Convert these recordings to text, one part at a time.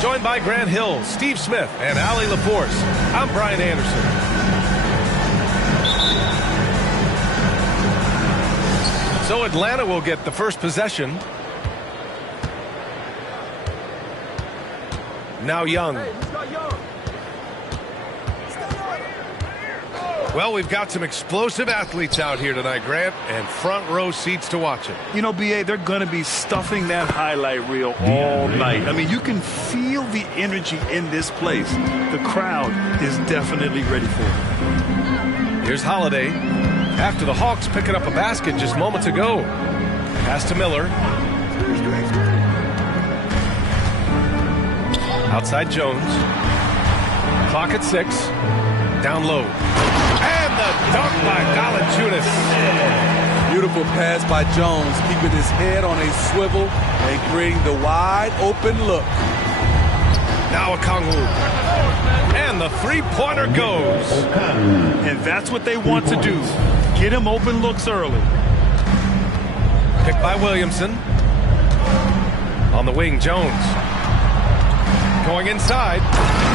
Joined by Grant Hill, Steve Smith, and Allie LaForce, I'm Brian Anderson. So Atlanta will get the first possession. Now Young. Well, we've got some explosive athletes out here tonight, Grant, and front row seats to watch it. You know, B.A., they're going to be stuffing that highlight reel all night. I mean, you can feel the energy in this place. The crowd is definitely ready for it. Here's Holiday. After the Hawks picking up a basket just moments ago. Pass to Miller. Outside Jones. Clock at 6. Down low. And the dunk by Valanciunas. Beautiful pass by Jones, keeping his head on a swivel and creating the wide open look. Now Okongwu. And the three-pointer goes. And that's what they want to do. Get him open looks early. Picked by Williamson. On the wing, Jones. Going inside.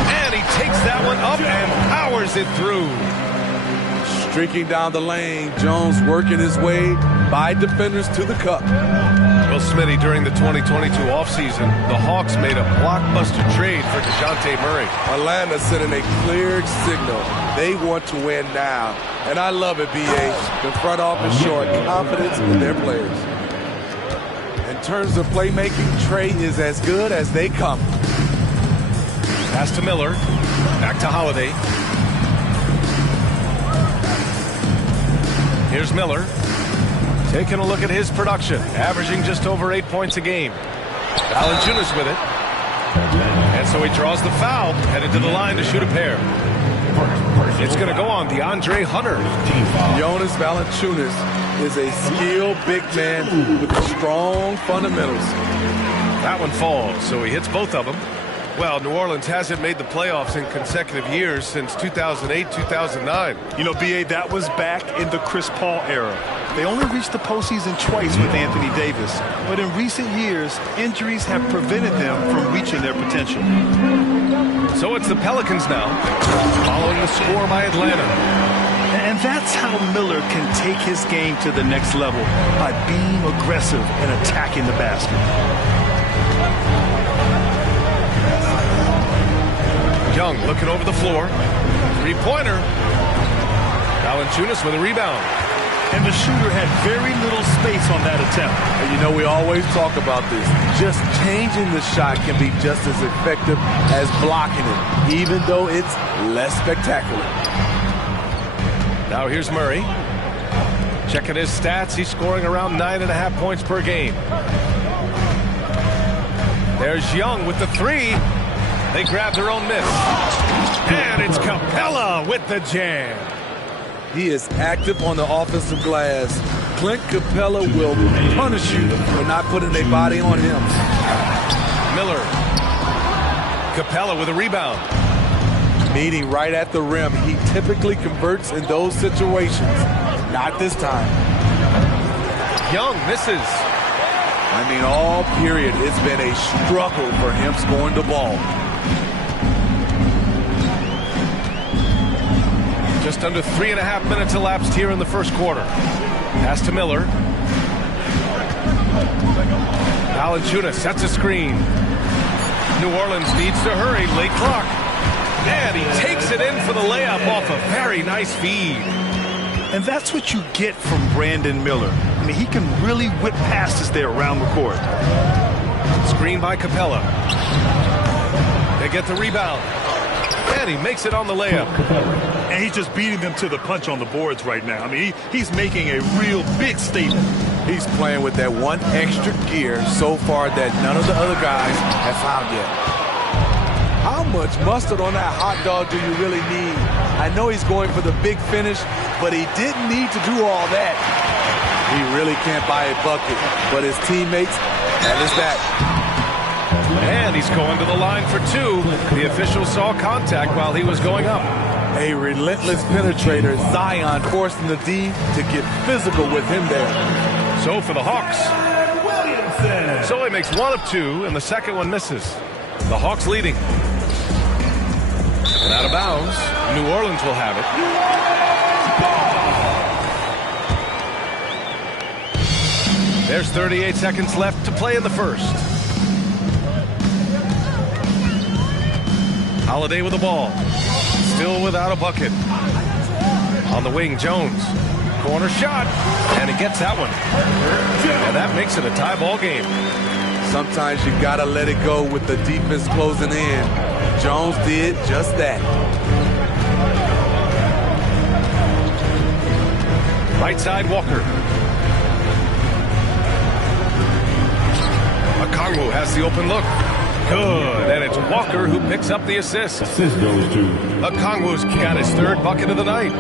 And he takes that one up and powers it through. Streaking down the lane, Jones working his way by defenders to the cup. Well, Smitty, during the 2022 offseason, the Hawks made a blockbuster trade for DeJounte Murray. Atlanta sending a clear signal. They want to win now. And I love it, B.A. The front office showing confidence in their players. In terms of playmaking, Trey is as good as they come. Pass to Miller. Back to Holiday. Here's Miller. Taking a look at his production. Averaging just over 8 points a game. Valanciunas with it. And so he draws the foul. Headed to the line to shoot a pair. It's going to go on DeAndre Hunter. Jonas Valanciunas is a skilled big man with strong fundamentals. That one falls, so he hits both of them. Well, New Orleans hasn't made the playoffs in consecutive years since 2008-2009. You know, B.A., that was back in the Chris Paul era. They only reached the postseason twice with Anthony Davis. But in recent years, injuries have prevented them from reaching their potential. So it's the Pelicans now, following the score by Atlanta. And that's how Miller can take his game to the next level, by being aggressive and attacking the basket. Young looking over the floor. Three-pointer. Valanciunas with a rebound. And the shooter had very little space on that attempt. And you know, we always talk about this. Just changing the shot can be just as effective as blocking it, even though it's less spectacular. Now here's Murray. Checking his stats. He's scoring around 9.5 points per game. There's Young with the three. They grab their own miss. And it's Capella with the jam. He is active on the offensive glass. Clint Capella will punish you for not putting a body on him. Miller. Capella with a rebound. Meeting right at the rim. He typically converts in those situations. Not this time. Young misses. I mean, all period, it's been a struggle for him scoring the ball. Just under 3.5 minutes elapsed here in the first quarter. Pass to Miller. Valanciunas sets a screen. New Orleans needs to hurry. Late clock. And he takes it in for the layup off a very nice feed. And that's what you get from Brandon Miller. I mean, he can really whip passes there around the court. Screen by Capella. They get the rebound. And he makes it on the layup. And he's just beating them to the punch on the boards right now. I mean, he's making a real big statement. He's playing with that one extra gear so far that none of the other guys have found yet. How much mustard on that hot dog do you really need? I know he's going for the big finish, but he didn't need to do all that. He really can't buy a bucket, but his teammates, that is that. And he's going to the line for two. The official saw contact while he was going up. A relentless penetrator, Zion forcing the D to get physical with him there. So for the Hawks. So he makes one of two, and the second one misses. The Hawks leading. And out of bounds, New Orleans will have it. There's 38 seconds left to play in the first. Holiday with the ball. Still without a bucket. On the wing, Jones. Corner shot. And he gets that one. And that makes it a tie ball game. Sometimes you gotta let it go with the defense closing in. Jones did just that. Right side, Walker. Okongwu has the open look. Good, and it's Walker who picks up the assist. Assist goes to Okongwu's got his third bucket of the night.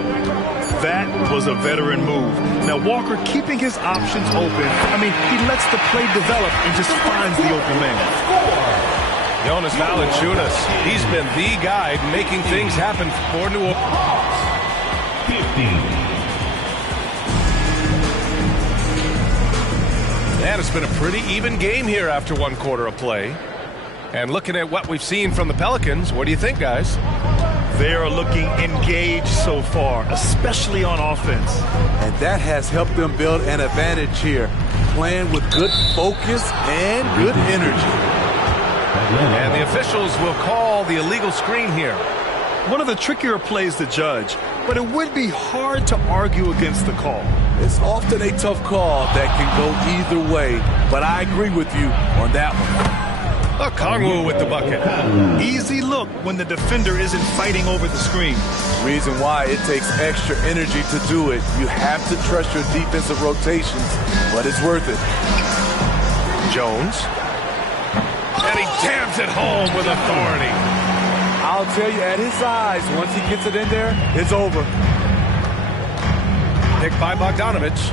That was a veteran move. Now, Walker keeping his options open. I mean, he lets the play develop and just finds the open man. Jonas Valanciunas, he's been the guy making things happen for New Orleans. 15. And it's been a pretty even game here after one quarter of play. And looking at what we've seen from the Pelicans, what do you think, guys? They are looking engaged so far, especially on offense. And that has helped them build an advantage here, playing with good focus and good energy. And the officials will call the illegal screen here. One of the trickier plays to judge, but it would be hard to argue against the call. It's often a tough call that can go either way, but I agree with you on that one. Okongwu with the bucket. Easy look when the defender isn't fighting over the screen. Reason why it takes extra energy to do it. You have to trust your defensive rotations, but it's worth it. Jones. And he jams it home with authority. I'll tell you, at his size, once he gets it in there, it's over. Picked by Bogdanovich.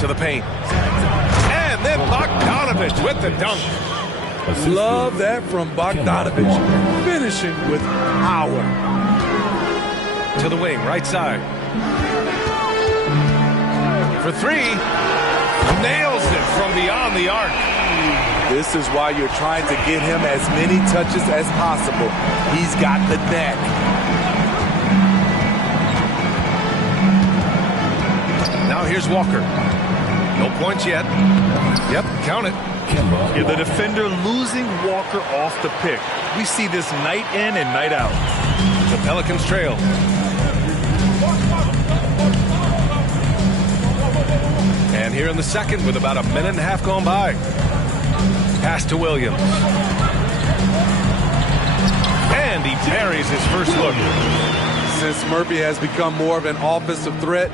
To the paint. And then Bogdanovich with the dunk. Love that from Bogdanovich. Finishing with power. To the wing, right side. For three. Nails it from beyond the arc. This is why you're trying to get him as many touches as possible. He's got the knack. Now here's Walker. No points yet. Yep, count it. Yeah, the defender losing Walker off the pick. We see this night in and night out. The Pelicans trail. And here in the second with about a minute and a half gone by. Pass to Williams. And he buries his first look. Since Murphy has become more of an offensive threat,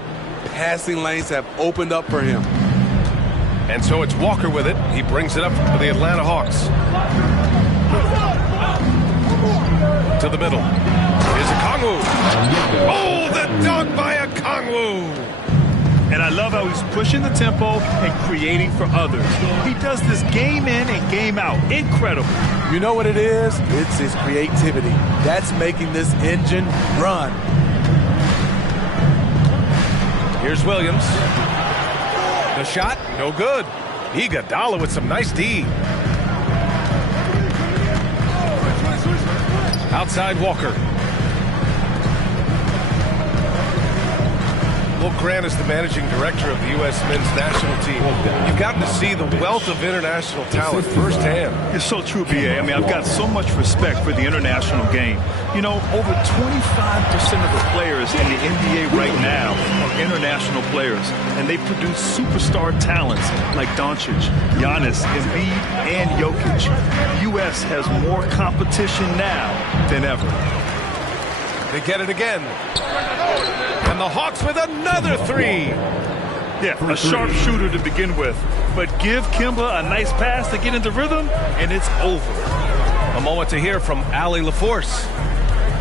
passing lanes have opened up for him. And so it's Walker with it. He brings it up for the Atlanta Hawks. To the middle. Here's Okongwu. Oh, the dunk by Okongwu. And I love how he's pushing the tempo and creating for others. He does this game in and game out. Incredible. You know what it is? It's his creativity. That's making this engine run. Here's Williams. The shot, no good. Iguodala with some nice D. Outside Walker. Well, Grant is the managing director of the U.S. men's national team. You've gotten to see the wealth of international talent firsthand. It's so true, B.A. I mean, I've got so much respect for the international game. You know, over 25% of the players in the NBA right now are international players, and they produce superstar talents like Doncic, Giannis, Embiid, and Jokic. The U.S. has more competition now than ever. They get it again. And the Hawks with another three. Yeah, a sharp shooter to begin with. But give Kemba a nice pass to get into rhythm, and it's over. A moment to hear from Allie LaForce.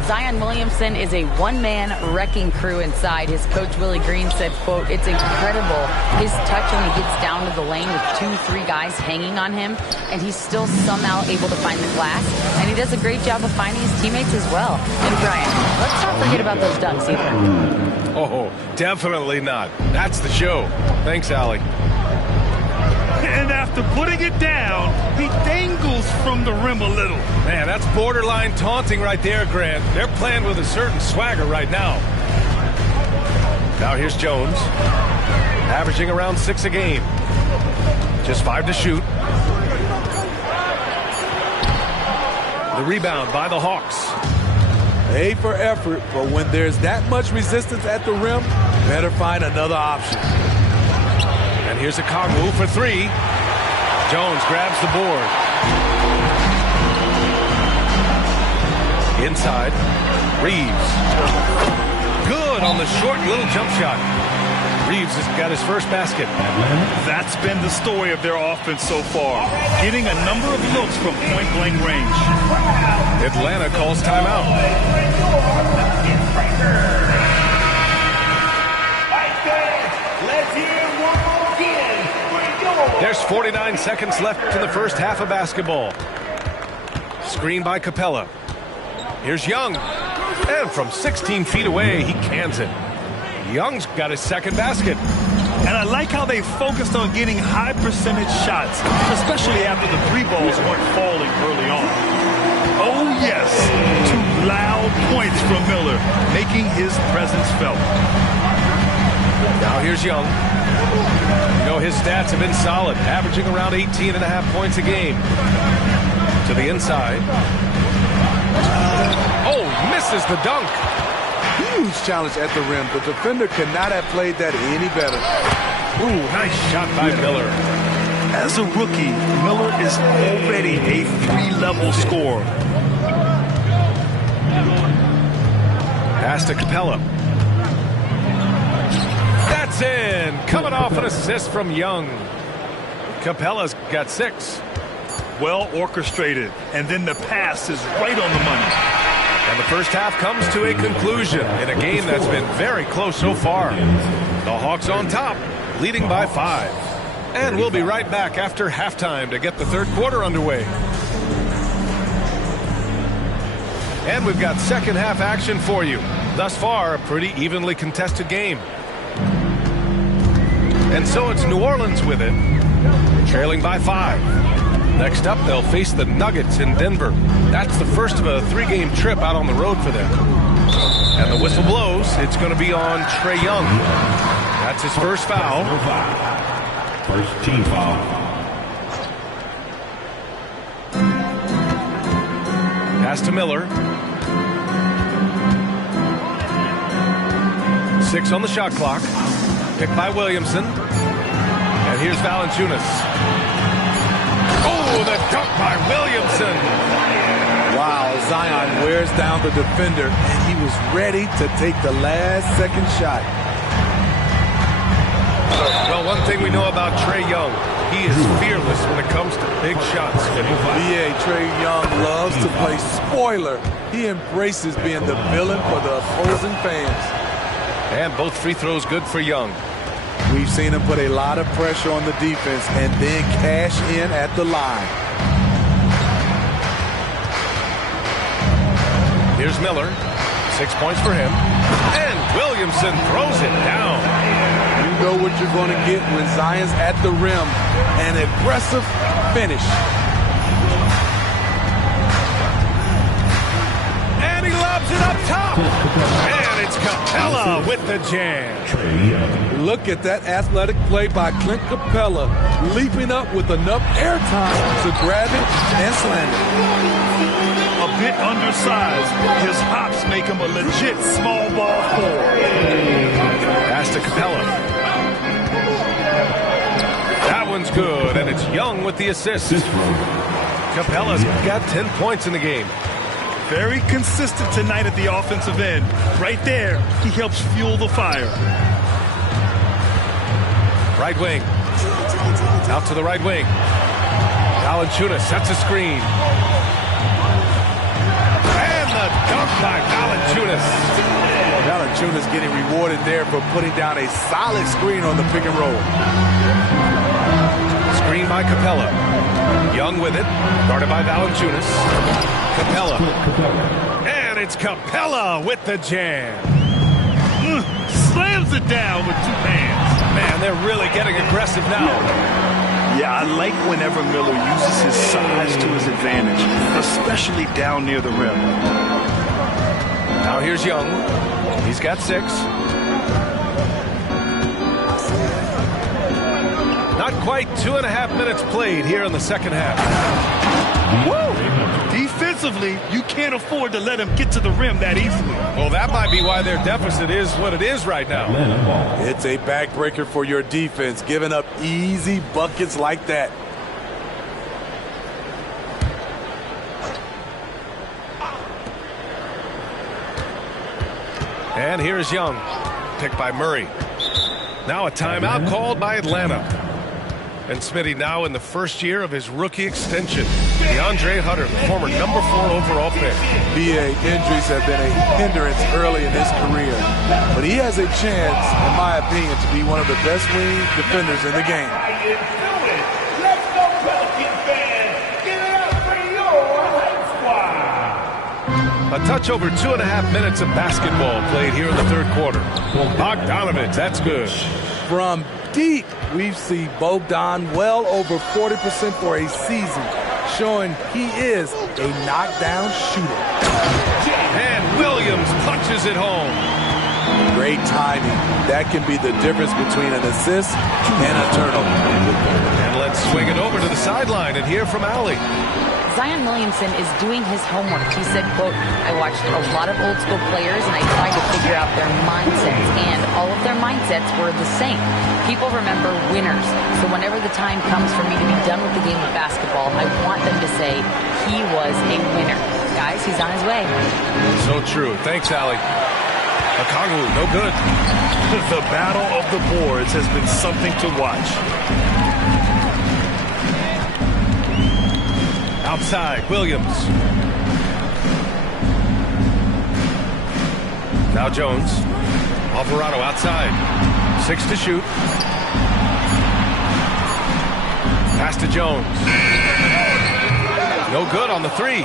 Zion Williamson is a one-man wrecking crew inside. His coach, Willie Green, said, quote, "It's incredible his touch when he gets down to the lane with 2-3 guys hanging on him, and he's still somehow able to find the glass. And he does a great job of finding his teammates as well." And Brian, let's not forget about those dunks either. Oh, definitely not. That's the show. Thanks, Allie. And after putting it down, he dangles from the rim a little. Man, that's borderline taunting right there, Grant. They're playing with a certain swagger right now. Now here's Jones, averaging around 6 a game. Just 5 to shoot. The rebound by the Hawks. A for effort, but when there's that much resistance at the rim, better find another option. And here's a Kongwu for 3. Jones grabs the board. Inside, Reeves. Good on the short little jump shot. Reeves has got his first basket. That's been the story of their offense so far, getting a number of looks from point-blank range. Atlanta calls timeout. There's 49 seconds left in the first half of basketball. Screen by Capella. Here's Young. And from 16 feet away, he cans it. Young's got his second basket. And I like how they focused on getting high percentage shots, especially after the 3 balls weren't falling early on. Oh, yes. 2 loud points from Miller, making his presence felt. Now here's Young. You know, his stats have been solid, averaging around 18.5 points a game. To the inside. Oh, misses the dunk. Huge challenge at the rim. The defender could not have played that any better. Ooh, nice shot by Miller. As a rookie, Miller is already a 3-level scorer. Pass to Capella. That's in. Coming off an assist from Young. Capella's got 6. Well orchestrated, and then the pass is right on the money. And the first half comes to a conclusion in a game that's been very close so far. The Hawks on top, leading by 5. And we'll be right back after halftime to get the third quarter underway. And we've got second half action for you. Thus far, a pretty evenly contested game. And so it's New Orleans with it, trailing by 5. Next up, they'll face the Nuggets in Denver. That's the first of a 3-game trip out on the road for them. And the whistle blows. It's going to be on Trae Young. That's his first foul. First team foul. Pass to Miller. 6 on the shot clock. Picked by Williamson. And here's Valanciunas. Oh, the dunk by Williamson. Wow, Zion wears down the defender, and he was ready to take the last second shot. Well, one thing we know about Trae Young, he is fearless when it comes to big shots. B.A. Trae Young loves to play spoiler. He embraces being the villain for the opposing fans. And both free throws good for Young. We've seen him put a lot of pressure on the defense and then cash in at the line. Here's Miller. 6 points for him. And Williamson throws it down. You know what you're going to get when Zion's at the rim. An aggressive finish. And he lobs it up top. And And it's Capella with the jam. Look at that athletic play by Clint Capella, leaping up with enough airtime to grab it and slam it. A bit undersized, his hops make him a legit small ball forward. Pass to Capella. That one's good, and it's Young with the assist. Capella's got 10 points in the game. Very consistent tonight at the offensive end. Right there, he helps fuel the fire. Right wing. Out to the right wing. Valanciunas sets a screen. And the dunk by Valanciunas. Valanciunas getting rewarded there for putting down a solid screen on the pick and roll. Screen by Capella. Young with it. Guarded by Valanciunas. Capella. And it's Capella with the jam. Slams it down with two hands. Man, they're really getting aggressive now. Yeah, I like whenever Miller uses his size to his advantage, especially down near the rim. Now here's Young. He's got 6. Not quite 2.5 minutes played here in the second half. Woo! Defensively, you can't afford to let him get to the rim that easily. Well, that might be why their deficit is what it is right now. It's a backbreaker for your defense, giving up easy buckets like that. And here's Young, picked by Murray. Now a timeout called by Atlanta. And Smitty now in the first year of his rookie extension. DeAndre Hunter, the former number 4 overall pick. BA, injuries have been a hindrance early in his career. But he has a chance, in my opinion, to be one of the best wing defenders in the game. A touch over 2.5 minutes of basketball played here in the third quarter. Bogdanovich, that's good. From deep, we've seen Bogdan well over 40% for a season, showing he is a knockdown shooter. And Williams punches it home. Great timing. That can be the difference between an assist and a turnover. And let's swing it over to the sideline and hear from Allie. Zion Williamson is doing his homework. He said, quote, I watched a lot of old school players and I tried to figure out their mindsets, and all of their mindsets were the same. People remember winners. So whenever the time comes for me to be done with the game of basketball, I want them to say he was a winner. Guys, he's on his way. So true. Thanks, Allie. Okongwu, no good. The battle of the boards has been something to watch. Outside, Williams. Now Jones. Alvarado outside. 6 to shoot. Pass to Jones. No good on the 3.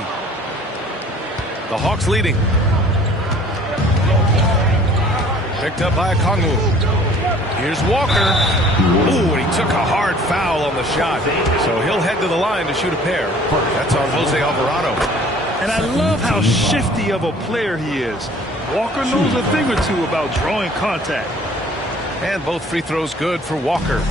The Hawks leading. Picked up by Okongwu. Here's Walker. Ooh, and he took a hard foul on the shot. So he'll head to the line to shoot a pair. That's on Jose Alvarado. And I love how shifty of a player he is. Walker knows a thing or two about drawing contact. And both free throws good for Walker.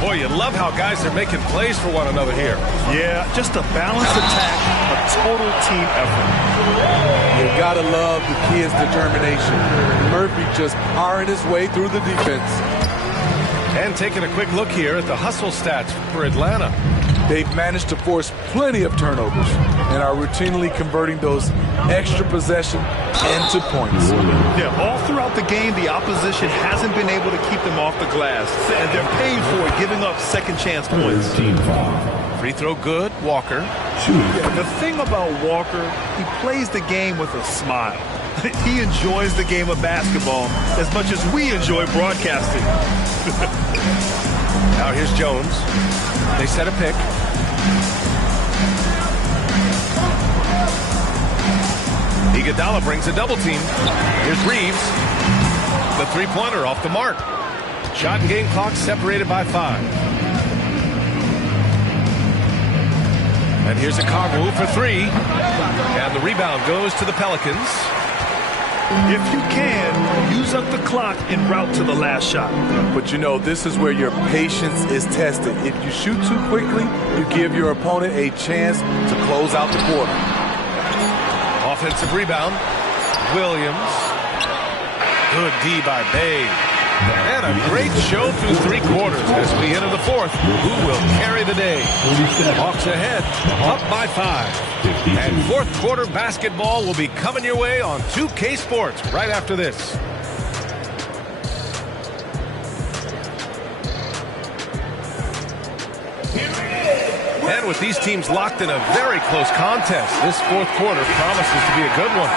Boy, you love how guys are making plays for one another here. Yeah, just a balanced attack, a total team effort. You gotta love the kid's determination. Murphy just powering his way through the defense. And taking a quick look here at the hustle stats for Atlanta. They've managed to force plenty of turnovers and are routinely converting those extra possession into points. Yeah, all throughout the game, the opposition hasn't been able to keep them off the glass, and they're paying for it, giving up second chance points. Free throw good, Walker. Yeah, the thing about Walker, he plays the game with a smile. He enjoys the game of basketball as much as we enjoy broadcasting. Now here's Jones. They set a pick. Iguodala brings a double team. Here's Reeves. The three-pointer off the mark. Shot and game clock separated by 5. And here's Okongwu for 3. And the rebound goes to the Pelicans. If you can, use up the clock en route to the last shot. But you know, this is where your patience is tested. If you shoot too quickly, you give your opponent a chance to close out the quarter. Offensive rebound. Williams. Good D by Bay. And a great show through 3 quarters as we enter the 4th. Who will carry the day? Hawks ahead, up by 5. And 4th quarter basketball will be coming your way on 2K Sports right after this. And with these teams locked in a very close contest, this 4th quarter promises to be a good one.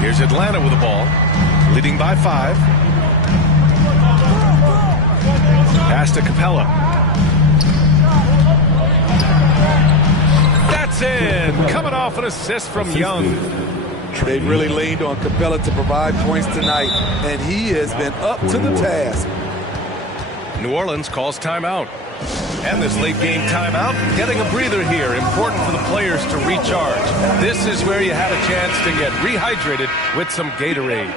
Here's Atlanta with the ball, leading by 5. Pass to Capella. That's in. Coming off an assist from Young. They've really leaned on Capella to provide points tonight, and he has been up to the task. New Orleans calls timeout. And this late game timeout, getting a breather here, important for the players to recharge. This is where you have a chance to get rehydrated with some Gatorade.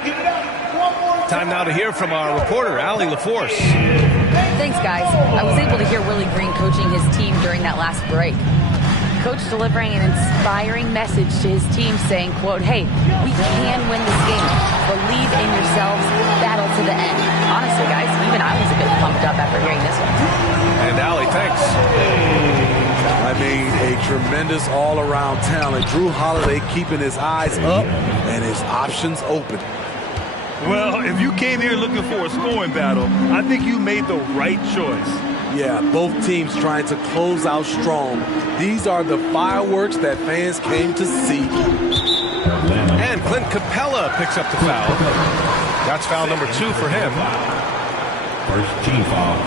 Time now to hear from our reporter, Allie LaForce. Thanks, guys. I was able to hear Willie Green coaching his team during that last break. Coach delivering an inspiring message to his team saying, quote, hey, we can win this game. Believe in yourselves. Battle to the end. Honestly, guys, even I was a bit pumped up after hearing this one. And Allie, thanks. I mean, a tremendous all-around talent. Drew Holiday keeping his eyes up and his options open. Well, if you came here looking for a scoring battle, I think you made the right choice. Yeah, both teams trying to close out strong. These are the fireworks that fans came to see. And Clint Capella picks up the foul. That's foul number 2 for him. First team foul.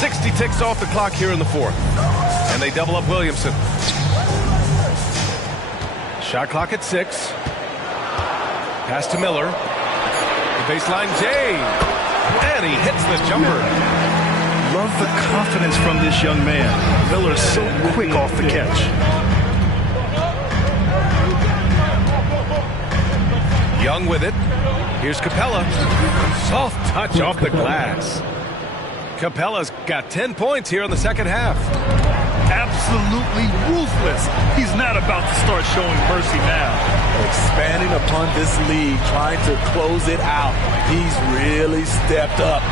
60 ticks off the clock here in the 4th. And they double up Williamson. Shot clock at 6. Pass to Miller. The baseline Jay. And he hits the jumper. Love the confidence from this young man. Miller is so quick off the catch. Young with it. Here's Capella. Soft touch off the glass. Capella's got 10 points here in the second half. Absolutely ruthless. He's not about to start showing mercy now. Expanding upon this lead, trying to close it out. He's really stepped up.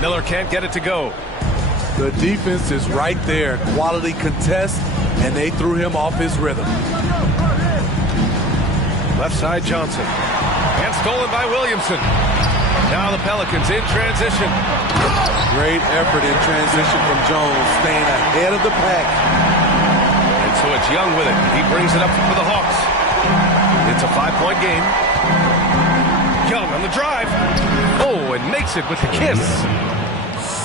Miller can't get it to go. The defense is right there. Quality contest, and they threw him off his rhythm. Left side Johnson. And stolen by Williamson. Now the Pelicans in transition. Great effort in transition from Jones, staying ahead of the pack. And so it's Young with it. He brings it up for the Hawks. It's a 5-point game. Young on the drive. Oh, and makes it with the kiss.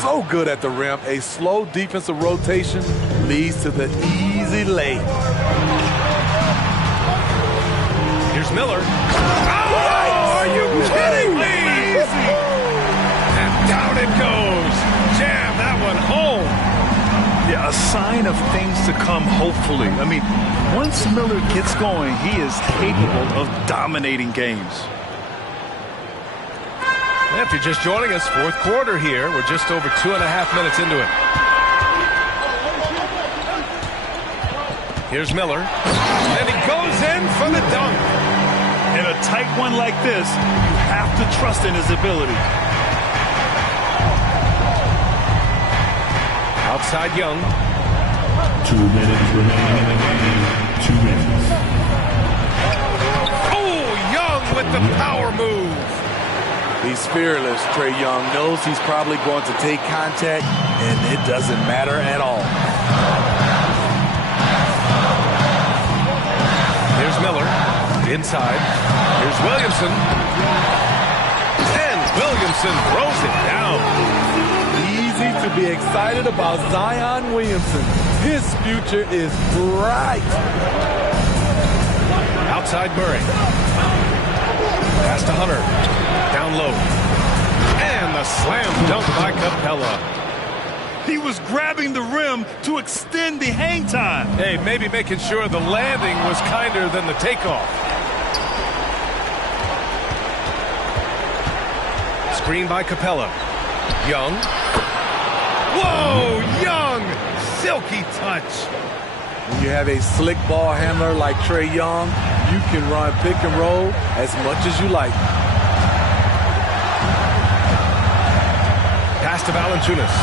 So good at the rim. A slow defensive rotation leads to the easy lay. Here's Miller. Oh, are you kidding me? And down it goes. Jam that one home. Yeah, a sign of things to come, hopefully. I mean, once Miller gets going, he is capable of dominating games. If you're just joining us, 4th quarter here. We're just over 2.5 minutes into it. Here's Miller. And he goes in for the dunk. In a tight one like this, you have to trust in his ability. Outside Young. 2 minutes remaining. 2 minutes. Oh, Young with the power move. He's fearless. Trae Young knows he's probably going to take contact, and it doesn't matter at all. Here's Miller. Inside. Here's Williamson. And Williamson throws it down. Easy to be excited about Zion Williamson. His future is bright. Outside Murray. Pass to Hunter. Down low. And the slam dunk by Capella. He was grabbing the rim to extend the hang time. Hey, maybe making sure the landing was kinder than the takeoff. Screen by Capella. Young. Whoa, Young! Silky touch. When you have a slick ball handler like Trae Young, you can run pick and roll as much as you like. Pass to Valanciunas.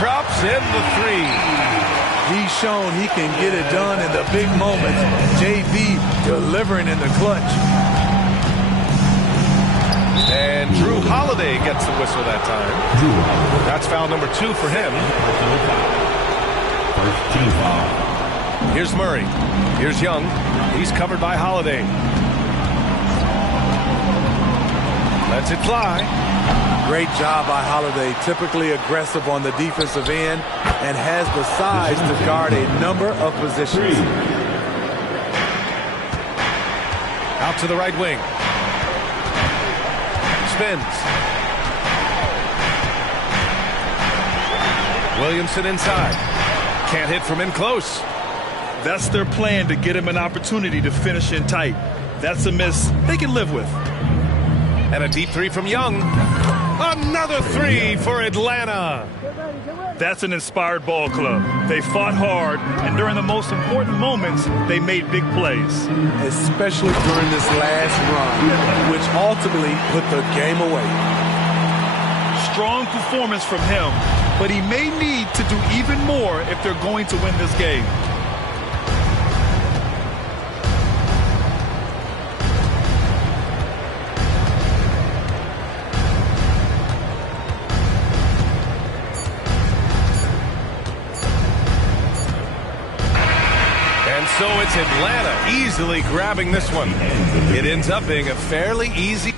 Drops in the three. He's shown he can get it done in the big moments. JV delivering in the clutch. And Drew Holiday gets the whistle that time. That's foul number 2 for him. First team foul. Here's Murray. Here's Young. He's covered by Holiday. Lets it fly. Great job by Holiday. Typically aggressive on the defensive end and has the size to guard a number of positions. Out to the right wing. Spins. Williamson inside. Can't hit from in close. That's their plan, to get him an opportunity to finish in tight. That's a miss they can live with. And a deep three from Young. Another three for Atlanta. That's an inspired ball club. They fought hard, and during the most important moments, they made big plays. Especially during this last run, which ultimately put the game away. Strong performance from him, but he may need to do even more if they're going to win this game. So it's Atlanta easily grabbing this one. It ends up being a fairly easy